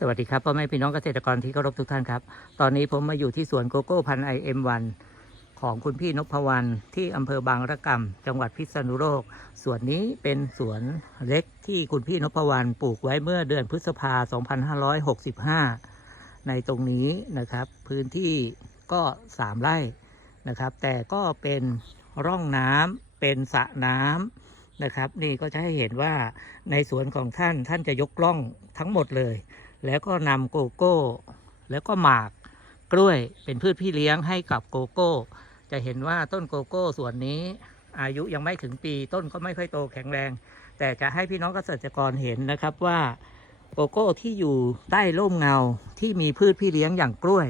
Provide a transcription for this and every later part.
สวัสดีครับพ่อแม่พี่น้องเกษตรกรที่เคารพทุกท่านครับ ตอนนี้ผมมาอยู่ที่สวนโกโก้พันไอเอ็มวันของคุณพี่นพวรรณที่อำเภอบางระกำจังหวัดพิษณุโลกสวนนี้เป็นสวนเล็กที่คุณพี่นพวรรณปลูกไว้เมื่อเดือนพฤษภา 2565 ในตรงนี้นะครับ พื้นที่ก็ 3 ไร่นะครับ แต่ก็เป็นร่องน้ำเป็นสระน้ำนะครับ นี่ก็จะให้เห็นว่าในสวนของท่านท่านจะยกร่องทั้งหมดเลย แล้วก็นำโกโก้ แล้วก็หมากกล้วยเป็นพืชพี่เลี้ยงให้กับโกโก้ จะเห็นว่าต้นโกโก้ส่วนนี้ อายุยังไม่ถึงปีต้นก็ไม่ค่อยโตแข็งแรง แต่จะให้พี่น้องเกษตรกรเห็นนะครับว่าโกโก้ที่อยู่ใต้ร่มเงาที่มีพืชพี่เลี้ยงอย่างกล้วย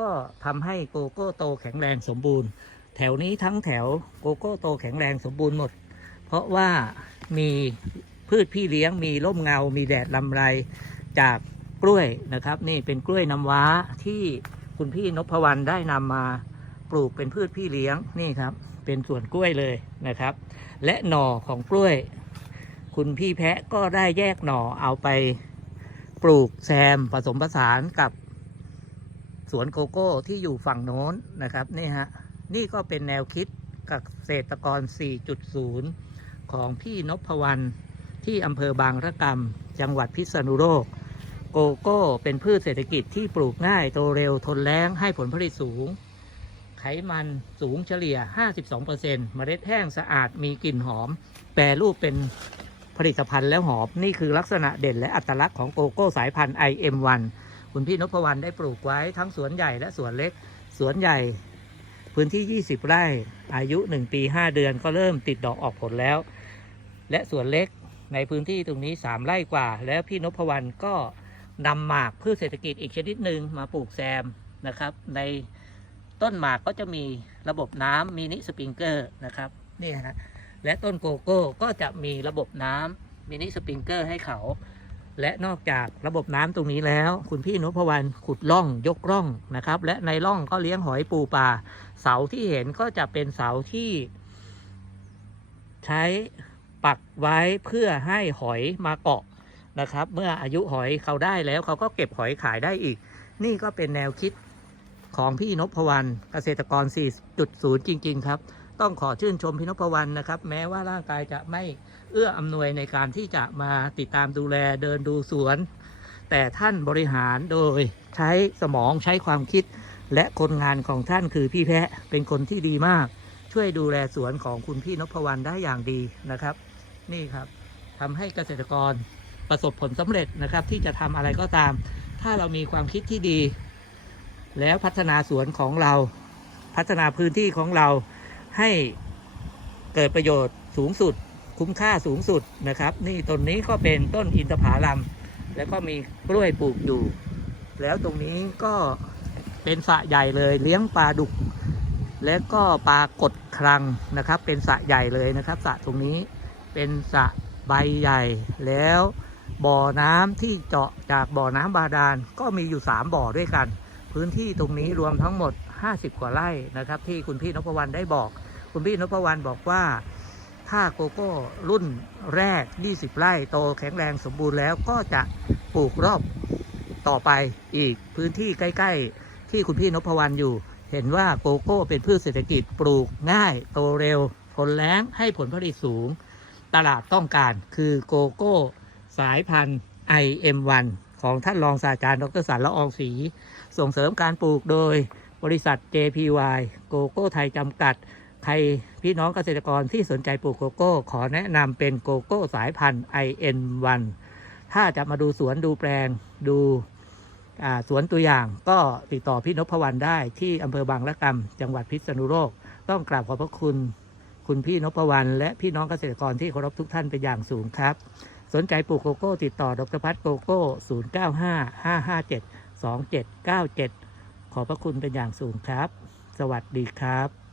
ก็ทำให้โกโก้โตแข็งแรงสมบูรณ์ แถวนี้ทั้งแถวโกโก้โตแข็งแรงสมบูรณ์หมด เพราะว่ามีพืชพี่เลี้ยงมีร่มเงา มีแดดลำไรจาก กล้วยนะครับ นี่เป็นกล้วยน้ำว้าที่คุณพี่นพวรรณได้นำมาปลูกเป็นพืชพี่เลี้ยงนี่ครับ เป็นสวนกล้วยเลยนะครับ และหน่อของกล้วย คุณพี่แพะก็ได้แยกหน่อเอาไปปลูกแซมผสมผสานกับสวนโกโก้ที่อยู่ฝั่งโน้นนะครับนี่ฮะนี่ก็เป็นแนวคิดเกษตรกร 4.0 ของพี่นพวรรณที่อำเภอบางระกำจังหวัดพิษณุโลก โกโก้เป็นพืชเศรษฐกิจที่ปลูกง่ายโตเร็วทนแล้งให้ผลผลิตสูง ไขมันสูงเฉลี่ย 52%เมล็ดแห้งสะอาดมีกลิ่นหอม แปรรูปเป็นผลิตภัณฑ์แล้วหอม นี่คือลักษณะเด่นและอัตลักษณ์ของโกโก้สายพันธุ์ IM1 คุณพี่นพวรรณได้ปลูกไว้ทั้งสวนใหญ่และสวนเล็ก สวนใหญ่ พื้นที่ 20 ไร่ อายุ 1 ปี 5 เดือนก็เริ่มติดดอกออกผลแล้ว และสวนเล็กในพื้นที่ตรงนี้ 3 ไร่กว่า แล้วพี่นพวรรณก็ นำหมากพืชเศรษฐกิจอีกชนิดหนึ่งมาปลูกแซมนะครับ ในต้นหมากก็จะมีระบบน้ำมินิสปริงเกอร์นะครับนี่ฮะและต้นโกโก้ก็จะมีระบบน้ำมินิสปริงเกอร์ให้เขา และนอกจากระบบน้ำตรงนี้แล้ว คุณพี่นพวรรณขุดร่องยกร่องนะครับ และในร่องก็เลี้ยงหอยปูปลาเสาที่เห็นก็จะเป็นเสาที่ ใช้ปักไว้เพื่อให้หอยมาเกาะ นะครับ เมื่ออายุหอยเขาได้แล้วเขาก็เก็บหอยขายได้อีก นี่ก็เป็นแนวคิดของพี่นพวรรณเกษตรกร 4.0 จริง ๆ ครับ ต้องขอชื่นชมพี่นพวรรณนะครับ แม้ว่าร่างกายจะไม่เอื้ออำนวยในการที่จะมาติดตามดูแลเดินดูสวน แต่ท่านบริหารโดยใช้สมองใช้ความคิด และคนงานของท่านคือพี่แพะเป็นคนที่ดีมาก ช่วยดูแลสวนของคุณพี่นพวรรณได้อย่างดีนะครับ นี่ครับทำให้เกษตรกร ประสบผลสำเร็จนะครับ ที่จะทำอะไรก็ตาม ถ้าเรามีความคิดที่ดี แล้วพัฒนาสวนของเรา พัฒนาพื้นที่ของเราให้เกิดประโยชน์สูงสุด คุ้มค่าสูงสุดนะครับ นี่ต้นนี้ก็เป็นต้นอินทผลัมแล้วก็มีกล้วยปลูกอยู่ แล้วตรงนี้ก็เป็นสระใหญ่เลย เลี้ยงปลาดุก และก็ปลากดครังนะครับ เป็นสระใหญ่เลยนะครับสระตรงนี้เป็นสระใบใหญ่แล้ว บ่อน้ำที่เจาะจากบ่อน้ำบาดาลก็มีอยู่ 3 บ่อด้วยกัน พื้นที่ตรงนี้รวมทั้งหมด 50 กว่าไร่นะครับ ที่คุณพี่นพวรรณได้บอก คุณพี่นพวรรณบอกว่า ถ้าโกโก้รุ่นแรก 20 ไร่โตแข็งแรงสมบูรณ์แล้วก็จะปลูกรอบต่อไปอีกพื้นที่ใกล้ ๆ ที่คุณพี่นพวรรณอยู่ เห็นว่าโกโก้เป็นพืชเศรษฐกิจปลูกง่ายโตเร็วทนแล้งให้ผลผลิตสูง ตลาดต้องการคือโกโก้ สายพันธุ์ IM1 ของท่านรองศาสตราจารย์ดรสันละอองศรีส่งเสริมการปลูกโดยบริษัท JPY โกโก้ไทยจำกัด ใครพี่น้องเกษตรกรที่สนใจปลูกโกโก้ ขอแนะนำเป็นโกโก้สายพันธุ์ IN1 ถ้าจะมาดูสวนดูแปลงดูสวนตัวอย่างก็ติดต่อพี่นพวรรณได้ที่อำเภอบางละกำจังหวัดพิษณุโลก ต้องกราบขอบพระคุณ คุณพี่นพวรรณและพี่น้องเกษตรกรที่เคารพทุกท่านเป็นอย่างสูงครับ สนใจปลูกโกโก้ ติดต่อดรพัฒโกโก้ 0955572797 ขอบพระคุณเป็นอย่างสูงครับ สวัสดีครับ